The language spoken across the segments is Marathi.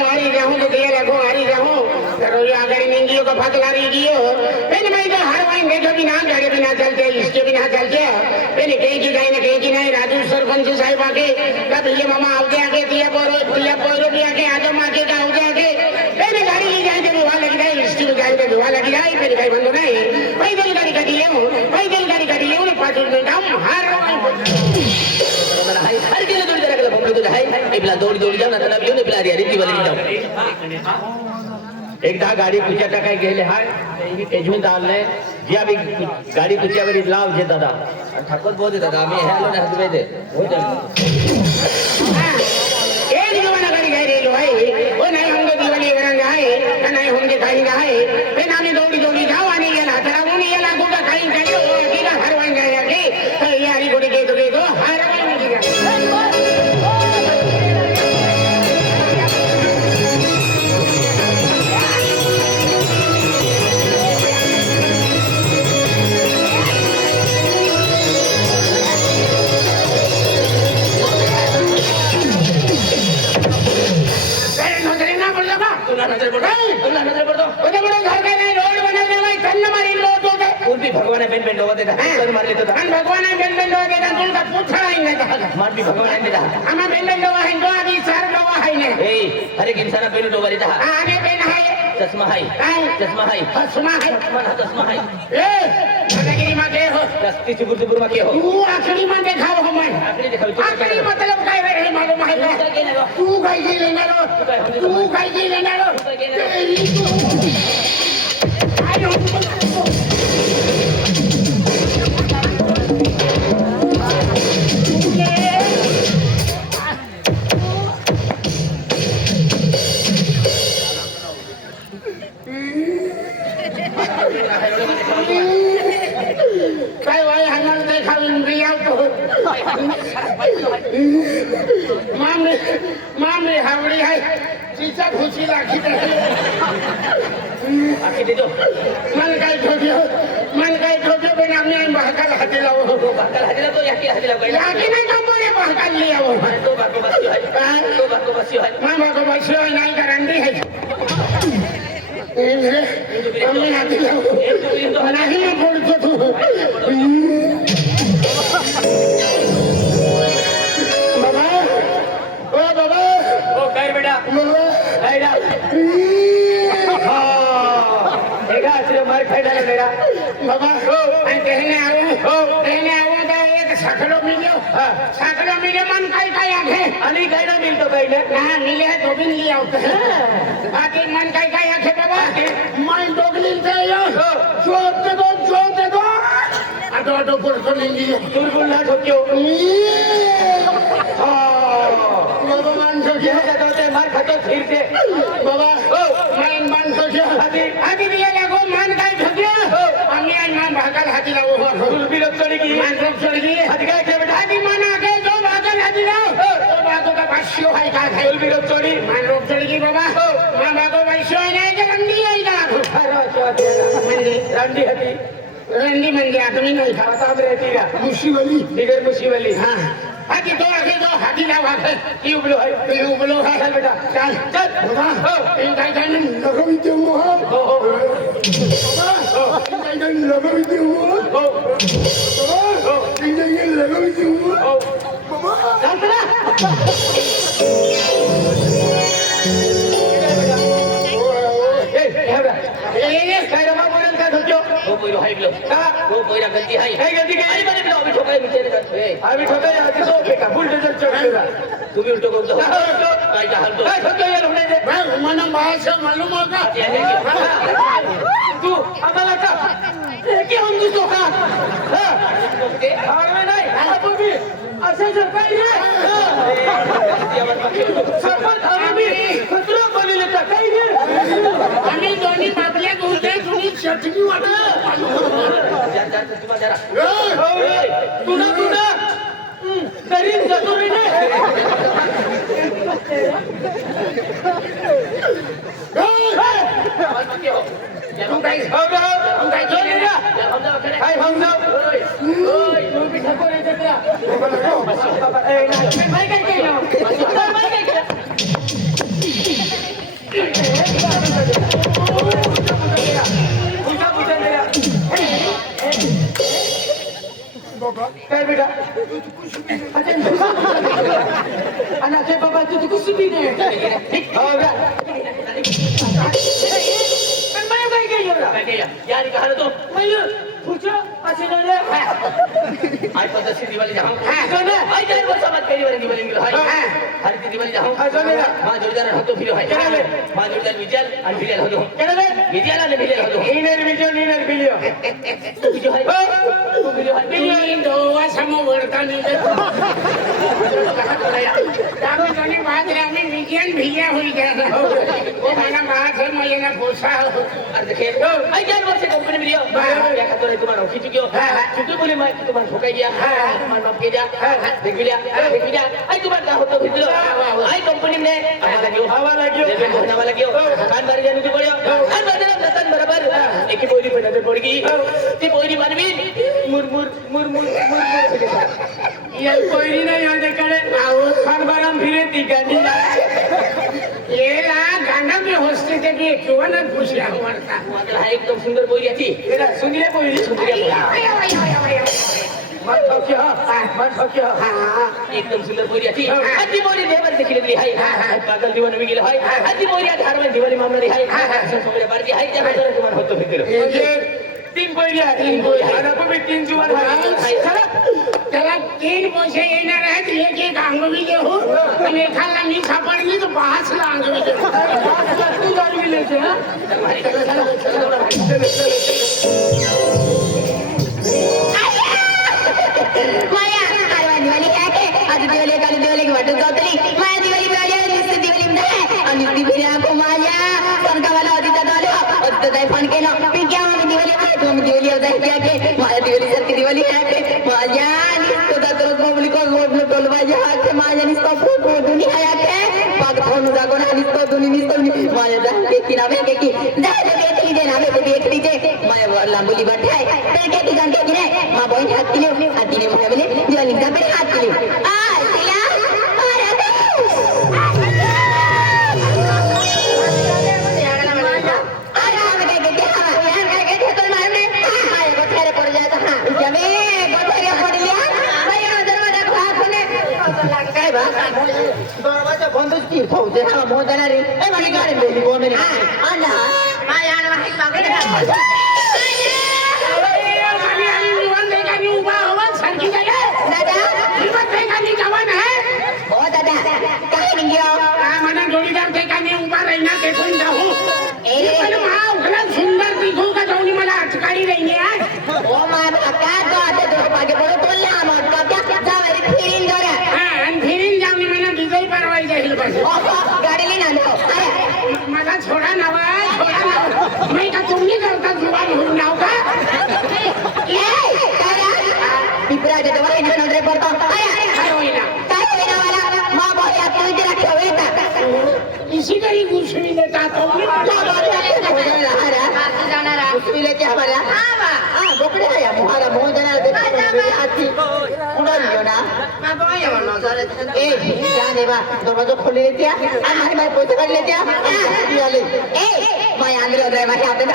मारी जाऊं तो दिया लगो मारी जाऊं तो ये आगे निंगियों का फतला रही गियो मैंने मैं तो हर वाइन देखो बिना गाड़ी बिना चलते इसके बिना चलते मैंने कहीं की नहीं राजू सरपंच साहिब आके कब ये मामा आगे आगे दिया पोरो भी आके आजो माँ के का आगे आके मैंने गाड़ी ले जाए तो धुआं लग जाए इसकी भी गाड़ी में धुआं लग जाए मेरी भाई बंधु नहीं पैदल गाड़ी का दिए हूँ 5 मिनट हम हर हर केलं दोडी जरा केलं बंद आहे इपला दोडी जाऊ ना त्याला घेऊन इपला रीती वाली जाऊ एकदा गाडी तुझ्या टाकाय गेले हाय एजमेंट आले जे अभी गाडी तुझ्यावर लाव जे दादा ठाकूर बोलते दादा आम्ही हे आलो ना हसबे दे हो ए दिवाना गाडी घ्याय रेलो आहे ओ नाही होंगे दिवाली वरंग आहे नाही होंगे काही नाही पण आम्ही दोडी जाऊ आणि याला ठरवून याला गोगा काही काढलो तिला हरवान जाया की यारी गोडी घेतो हरवान गेला नजर पड़तो ओदे बड़ो घर का नहीं रोड बनाने भाई तन्न मारी लोट होते उर्दी भगवान ने पेन होवा देता तर मार लेतो अन भगवान ने पेन होवा देता तुमका पूछा ही नहीं था मार भी भगवान ने देता हमें पेन होवा है तो अभी सर होवा है ने ए हर एक इंसान पेन होवा देता आने पेन है चश्मा है चश्मा है ए दादागिरी मां के हो रस्ती चुबुर मां के हो तू आखिरी मां देखाओ हम आखिरी मतलब काय रे मालूम है तू काय की लेना लो तेरी तू आयो काय वाय हनल देखाविन रिया तो मामरे हावड़ी है चीचा खुशी लाखी दे आखी दे दो मन काय ठोक्यो बिना मैं बहकल हाथी लाओ तो याकी पहिला याकी नहीं तो बोले बहकल लिया वो तो बाको बसी है मां बाको बसी है नहीं करंदी है मम्मी हाथी लाओ नहीं मैं बोल तो बाबा ओ काय बेटा खायला देखा असले मार खायला बेटा बाबा कहने आऊं तो एक सकलो मिले मन काय आखे आणि काय ना मिळतो पहिले ना मिले है तो भी नहीं आवते बाकी मन काय आखे बाबा मन डोगलिन से यो जोत दे दो आटो पुरसो लिंगी तुरगुल ना ठोक्यो बाबा मान सके ते मार खातो फिरते बाबा मान सके आधी दिया लागो मान काय ठोक्यो आम्ही आज मान भागाल हाती लावो तुलबी रचणी की मान रचणी आधी काय के बेटा आधी मान आके जो भागाल हाती लाव तो बागो का भाष्यो है का तुलबी रचणी मान रचणी की बाबा मां बागो भाष्यो है नाही के रंडी है का रंडी हती रंडी म्हणजे तुम्ही नाही आता आम रहती का मुशीवली बिगर मुशीवली हां आधी तो आगे जो हाती लाव आके की उबलो है चल बेटा चल बाबा इन काय काय नको विद्यू हो इन काय काय नको विद्यू हो इन काय काय नको विद्यू हो बाबा चल ए काय रमा बोलन का ठोक्यो हो पहिलो हाय बिलो का हो पहिला गलती हाय गलती काय माने बिलो अभी ठोकाय बिचारे का अभी ठोकाय आती सो फेका फुल डजर चढलेला तुम्ही उलटो करतो काय का हलतो काय ठोक्यो यार हुने दे भाई मना भाषा मालूम होगा तू आम्हाला का की हम दुसो का हां नाही आपण भी असे सरपंच सरपंच आम्ही खतरो बनले का काय आम्ही दोन्ही बाबल्या गोष्टी तुम्ही चटणी वाटत तुला तरी जरूरी नाही तू काय केलं काय भाऊ काय केलं ठीक हो का पण मला काय काय एवढा काय केलं यार कहा तो मयूर पूछो अच्छे ना ले आज पद्धत दिवाळी जाऊ सोने आई 4 वर्ष बाद पहिली बार दिवाळी गेलो हाय हर ती दिवाळी जाऊ सोने मा जोडीदार होतो फिरो हाय मा जोडीदार विजल आणि विजल होतो केले विजल आणि विजल होतो इनर बिलियो तू विजय हाय तू विजय हाय तुम्ही दोवा समोरता निघत दारू जणी बात रे आम्ही विज्ञान भिया होई गया वो माना बात है मैं ना पोसा अरे देखे आई 4 वर्ष कंपनी में लियो या का तो तुम्हारा खींच गयो छुट्टी बोले मैं तुम्हारा ठोकाई दिया तुम्हारा बाप के जा देख लिया आई तुम्हारा का होतो फिरलो आई कंपनी में हवा लगियो लेबे हवा लगियो कान बारी जाने तो पड़ियो कान बारी जाने रतन बराबर एक ही बोली पे नजर पड़ गई ती बोली मानवी मुर ये कोई नहीं आने करे आओ खान बाराम फिरे ती गांधी ये ला गाना में हंसते थे भी क्यों ना खुशियां मरता मतलब है एकदम सुंदर बोली थी तेरा सुनिए कोई मत ठोकियो एकदम सुंदर बोली थी आधी बोली देवर देखी लेली हाय पागल दीवान मी गेलो हाय आधी बोली धार में दिवाळी मामणारी हाय सोमवारी बारकी हाय त्या बद्दल तुम्हाला होतो फिरलो ये तीन कोयरिया आणि तुम्ही तीन जुवान त्याला 3 पैसे येणार आहेत एक एक अंगवी देऊ आणि एखादा मी सापडली तर 5 ला अंगवी देऊ तू जाणवी लेते हा माया आरवा दिवाळी काय आज दिवाळी काल दिवाळी वाटत जातली माया दिवाळी मिळाली दिसते दिवाळी नाही आणि ती बिर्या को माया सरकावाला अधिता झालो अत्त जाय फोन केला पिक्या मला दिवाळी काय तुम दिवाळी जाय क्या के माया दिवाळी सारखी दिवाळी आहे के माया निस्तो दातर मोबली को मोबली टोल माया हात माया निस्तो फोटो दुनिया आहे के पाग फोन जागो ना निस्तो दुनी निस्तो माया जाय की नावे की जाय बेटली दे नावे बेटली दे माया लांबुली बठाय तर के ती जाण के नाही मा बहीण हात दिले माया बोले दिवाळी जाते हात दिले आ तिला अरे दरवाजा बंदच की फौजे हा मोह जाणार रे ए माझी गाडी मेली कोण मेली आला माया आणि माहित मागले उभा हवा सारखी जागा दादा ठिकाणी जवान आहे हो दादा काय निघ्यो मला जोडीदार ठिकाणी उभा राहिना ते कोण जाऊ पण उघडा सुंदर दिखू का जाऊन मला अटकाळी राहिली आज ओ माय बाका तो आता तो पागे पडो तोल्ला आमट का जावरी फिरिन दोरा आणि फिरीन जाऊन मला डिझेल परवाई जाईल बस गाडीली ना नो अरे मला छोडा नावा छोडा नाव मी का तुम्ही करता जुवान होऊन नाव का पिपराजे तो वाई ना नोंदरे पडतो काय होईना काय होईना वाला मा बोल या तू जरा ठेवता इसी करी घुसवी देता तो जाणारा उसविले के हमारा हां बोकडे आहे मुहारा मोह जाणार दे हाती उडालियो ना ए जाने बा दरवाजा खोल लेत्या आणि मारी मारी पैसे काढ लेत्या आले ए माय आंध्र ड्राइवर माझ्या हातात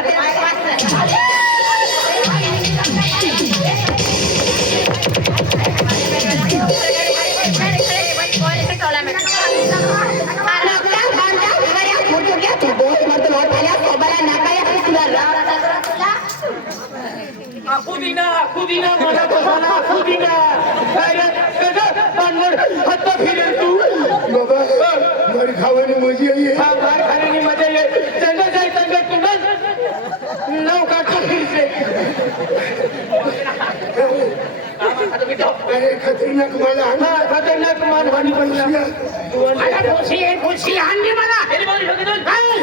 खुदीना मला बसाना खुदीना काय पानवर हात फिरे तू बाबा मार खावानी मजा ये हा मार खाण्यानी मजा ये चंद जाय चंद तुमन नौ काटतो फिरसे अरे खतरनाक मला हा खतरनाक मानहानी बनला मला बोशी आणली मला तेरी बोली ठोकी दोन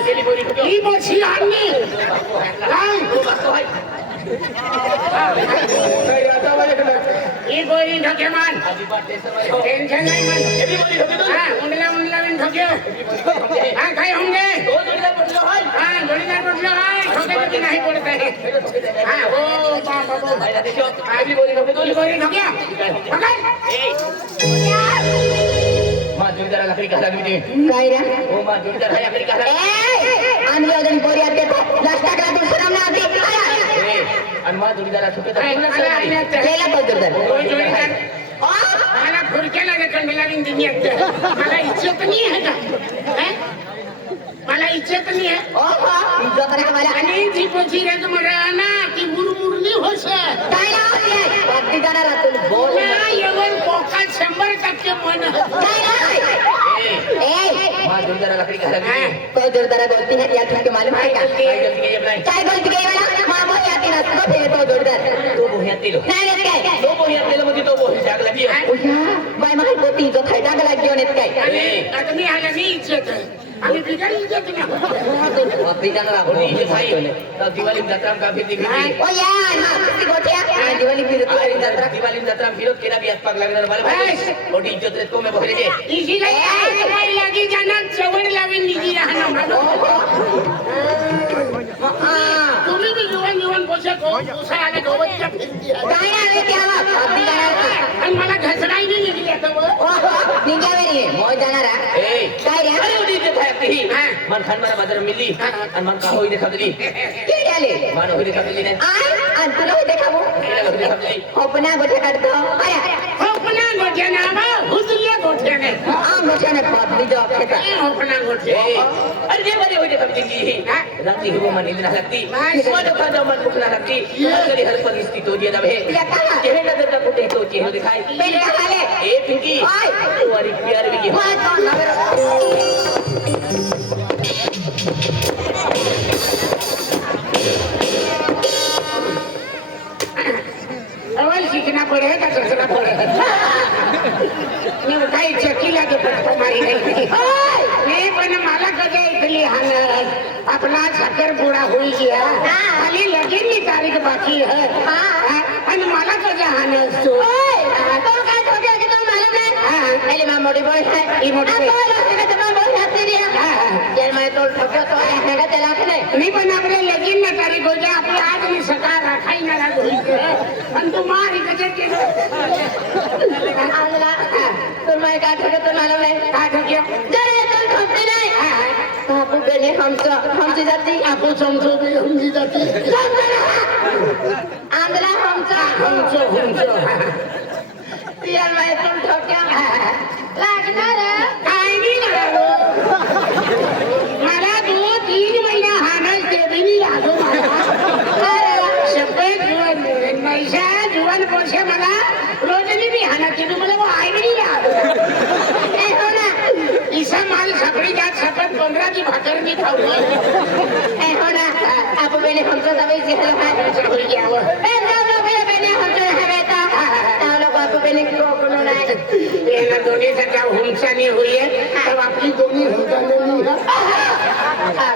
तेरी बोली ठोकी ही बोशी आणली काय तू बसतो हाय काय आता वाले ही बोली ढोके मान अजिबात टेन्शन टेन्शन नाही मन तेरी बोली ठोकी दोन हाँ उंडला बिन ठोक्यो हाँ काय होंगे दो जोडीदार पडलो हाय हाँ जोड़ीदार पडलो हाय ठोके तो नहीं पड़ता है हाँ वो बाबा भाईला देखो तेरी बोली ठोकी दोन ही बोली ढोक्या पकड़ मा जोडीदार लाकडी घाला मी काय रे ओ मा जोडीदार हाय लाकडी घाला आम्ही अजून पोरी आते दष्टाकला दुसरा ना आते आणि मा जोडीदार ठोके आला लेला पडतो तर जोड़ीदार मला खुर्च्याला लावीन दुनियात मला इज्जत नाही आहे का हैं? मला इज्जत नाही आहे ओहो इज्जत नाही मला आणि जी पोची रग मरा ना ती मुरमुरली होश काय नाव आहे वरती जाणार तू बोल एवढं पोकात 100% मन काय नाव ए मां जोरदार लकड़ी का लगी कोई जोरदार बोलती है या तुमको मालूम है क्या काय गलती केली आपलाई काय बोलती गई वाला मां बोल आती ना तो फिर तो जोरदार तो बोह्यात दिलो नाही नेत काय तो बोह्यात दिलो म्हणजे तो बोह्यात जाग लगी उया बाय मला बोलती जो खायला लागली नेत काय आदमी आला नाही इज्जत आम्ही बिगर इज्जत नाही वापरी जाणार आपण इथे भाई होले तर दिवाळी जत्रा का फिरती फिरती ओ यार हां किती गोठ्या दिवाळी दिवाळी जत्रा फिरत केला बी आसपास लागणार मला भाई मोठी इज्जत रे तो मैं बहरे जे इसी काय लागी जाणार चवड लावीन निजी राहणार तुम्ही बी जीवन पोषक हो पोसा आले गवतच्या फिरती काय नाव आहे त्याला वरती जाणार आणि मला घसराई नाही निघली आता ओहो निघावेरी मोय जाणार ए काय रे अरे उडी इज्जत है आपली मन खान मला बाजार मिली आणि मन का होई देखा दिली के आले मन होई देखा दिली नाही आय आणि तुला देखावू केला होई देखा दिली अपना गोठ्या काढतो अरे होपना गोठ्याने आबा हुजल्या गोठ्याने गोठ्याने पबली जॉब घेता होपना गोठ्या अरे जे बरे होई देखा दिली रात्री ही मन निद्रा लागती मन का जो मन भूख लागती कधी हर परिस्थिती हो दिया जावे चेहरे नजर का कुठे तो चेहरा दिखाई पेन खाले ए पिंकी तुम्हारी प्यार भी अवल सीखना पड़ेगा कसना पड़ेगा मैं उठाई चकीला के पटको मारी नहीं नहीं पण मला कधी इथली हाल आपला साखर पुडा होई गया खाली लगीन की तारीख बाकी है आणि मला कधी हाल असतो तो काय ठोके की तुम मालूम है पहले मैं मोटी बोल है ई मोटी बोल है तो मैं बोल हंस दिया यार मैं तो ठोके तो है का चला के नहीं पण आपले लगीन ना तारीख हो जाए आपली आज मी सकाळ राखाई ना राखोई आणि तू मारी कधी केलं आला तो मैं का ठोके तो मालूम है काय ठोक्या जरे तो ठोकते नहीं आपू बेने हमसे जाती आपू समजो बी हुंजी जाती आंधला हुंचो यार मैं तुम ठोक्या लागणार काय नाही लागलो मला 2-3 महिना हाणच ते बी नाही लागो मला सफेद जीवन नैशा जीवन पोषे मला रोजनी भी हाना की मला वो आई भी नहीं लागो ए हो ना इसा माल सपड़ी जात सफेद 15 की भाकर नहीं खाऊ ए हो ना आप बेने हमसे दवाई सिखलो है हो गया वो ए ना बेने हमसे है बेटा तालो बाप बेने को कोनो नाही ये दोन्ही सध्या हुंसानी हुई है तब आपली दोन्ही हुंसानी नहीं है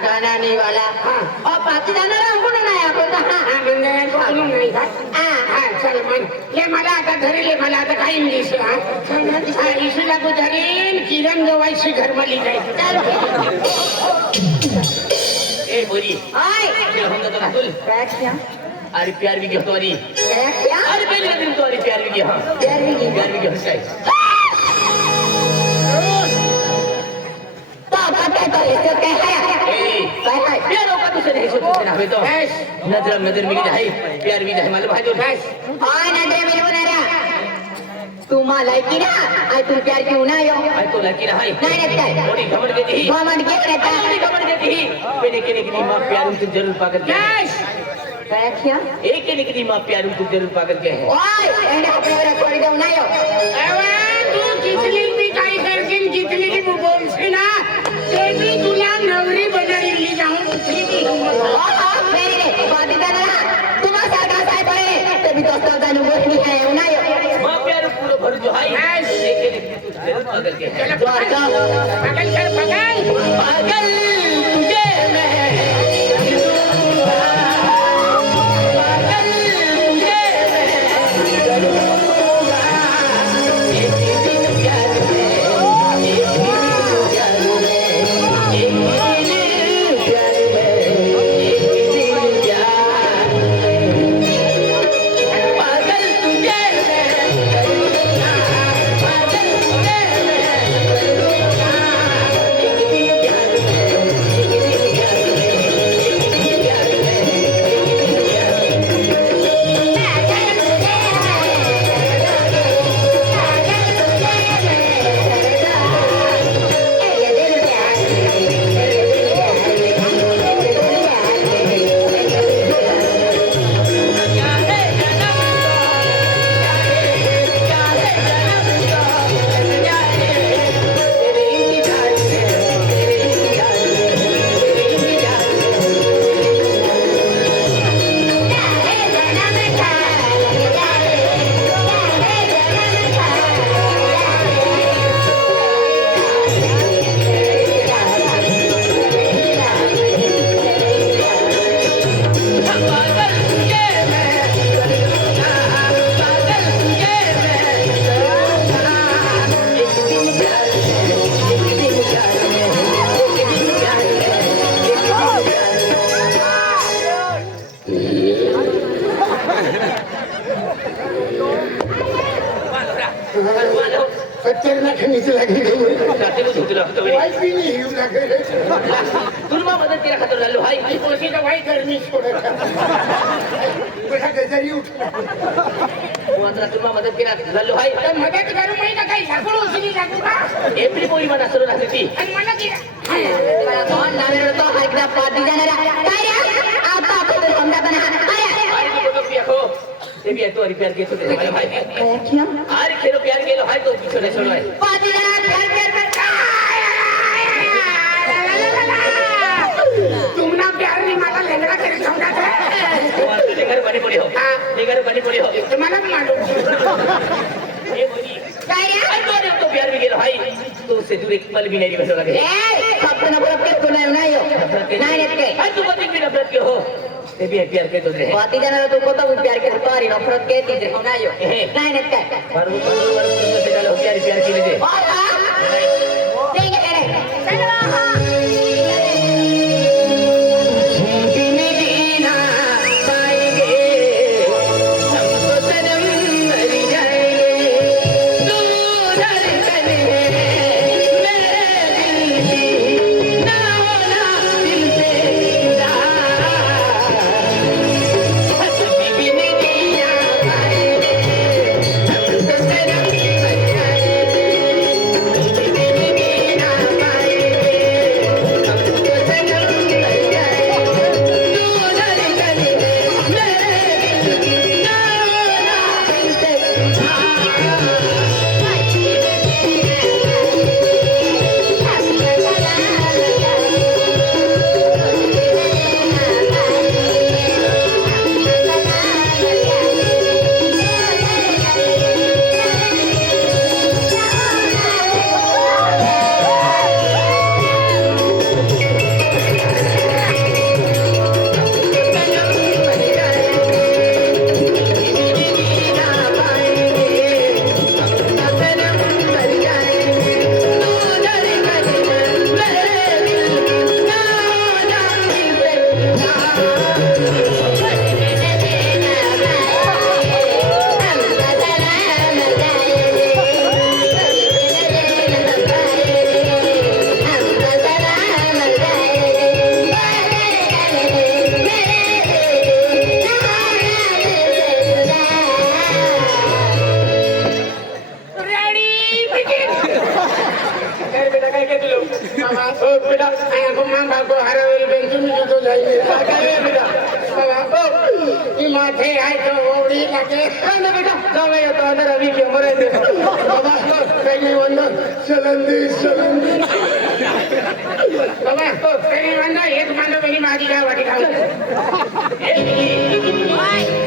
गाना नहीं वाला और पाती जाना हमको नाही आपण हाँ म्हणजे कोणी नाही का हाँ चल मन ले मला आता घरी ले मला आता काही इंग्लिश हाँ इशूला को धरीन किरण गवायची घर मली जाईल ए बोली आय चल हम तो राहुल क्या अरे प्यार भी घेतो आणि क्या अरे पहिले दिन तो अरे प्यार भी घे हां प्यार भी प्यार भी घे काय प्यारो का तुझे नहीं सोचते ना तो नजर मिली जाए प्यार भी जाए मालूम है तो तुम्हाला की ना आई तुम प्यार क्यों ना यो आई तो लकी ना है नाही येत काय थोड़ी घमंड देती ही घमंड के रहता थोड़ी घमंड देती ही मैंने कहने की मां प्यार उनको जरूर पाकर के क्या एक कहने की मां प्यार उनको जरूर पाकर के है ओय एने आपल्याला थोडी देऊ ना यो तू कितली बी काही करशील कितली की बोलशील ना ते मी तुला नवरी बनवली जाऊन कुठली बी मेरे बादी दादा तुम्हा सारखा साहेब आहे ते मी दोस्ता जाणून बोलणी आहे ना यो मां प्यार पूरा भर जो है एक कहने की तू जरूर पाकर के है पगल कर पगल पागल तुझे मैं लागतो बरी. वाईट बी नाही येऊ लागेल तुला मदत केला खातर झालो हाय ती कोशी तर वाईट गरमी सोडत बसा गजारी उठ मात्र तुला मदत केला झालो हाय तर मदत करू माहिती काही साखर उचली लागू का एप्रिल पोळी मला सुरू राहते ती आणि मला की मला कोण नावेर तो हरकत पार्टी जाणारा काय रे आता आपण समजा बना अरे तू बघ पिया खो ते भी तो रिपेअर केतो ते मला भाई काय किया अरे खेलो प्यार केलो हाय तो पिछोडे सोडो आहे पार्टी जाणारा प्यार तुमना प्यार नहीं माता लेंगड़ा करे समझा था लेकर बनी पड़ी हो लेकर बनी पड़ी हो तुम्हाला मालूम ए बोली काय रे अरे तो प्यार भी गेलो हाय तो उससे दूर एक पल भी नहीं बैठो लगे ए सपना बोलत के तुला नाही हो नाही नेत के हाय तू बदी भी नफरत के हो ते भी प्यार के तो रे पार्टी जाणारा तू कोता प्यार के तारी नफरत के ती जे नाही हो नाही नेत काय पर से डालो प्यार के लिए ठीक है रे चलो माथे आए तो ओड़ी लगे ना बेटा जाओ ये तो अंदर अभी के मरे थे बाबा कहीं वंदो चलंदी बाबा कहीं वंदो एक मानो मेरी मारी का वाटी खाओ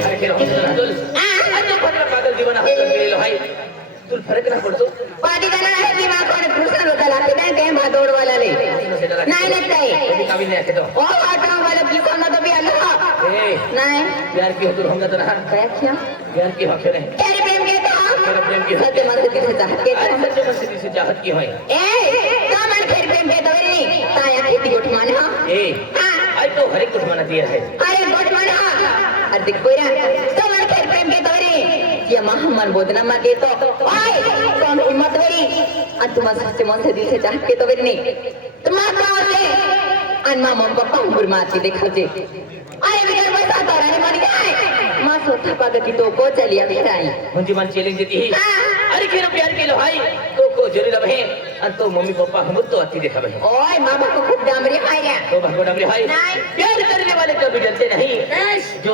अरे खेलो तो पागल जीवन आपण गेलेलो हाय तुला फरक ना पडतो पार्टी जाणारा आहे की माकोड कृष्ण होता लागते काय काय भादोड वाला नाही नेत काय कभी नहीं आते तो ओ आटा वाला की कोना तो भी आलो ए नाही प्यार की हो तो हम तो रहा काय किया प्यार की हक नहीं तेरे प्रेम के तो तेरा प्रेम की सत्य मत किसे चाहत के अरे सच्चे मन से चाहत की होय ए का मन तेरे प्रेम के तो नहीं ताया खेती उठ मान हां ए आज तो हर एक कुछ मना दिया है अरे गोट मान हां अरे देख कोई तो मन तेरे प्रेम के तो नहीं ये महामन बोधना मा के तो ओए कौन हिम्मत होई आज तुम सच्चे मन से दिल से चाहत के तो नहीं तुम का होते अनमा मम पप्पा उमर माती देखो जे अरे बिगर बसा तो रानी मन काय मां सोथा पागती तो को चलिया भेराई म्हणजे मन चैलेंज देती है अरे खेलो प्यार केलो हाय को जरूर अब है और तो मम्मी पापा हम तो आती देखा भाई ओए मां बाप को खूब डामरी खाई रे तो भगवान हमरे भाई नहीं। प्यार करने वाले कभी डरते नहीं जो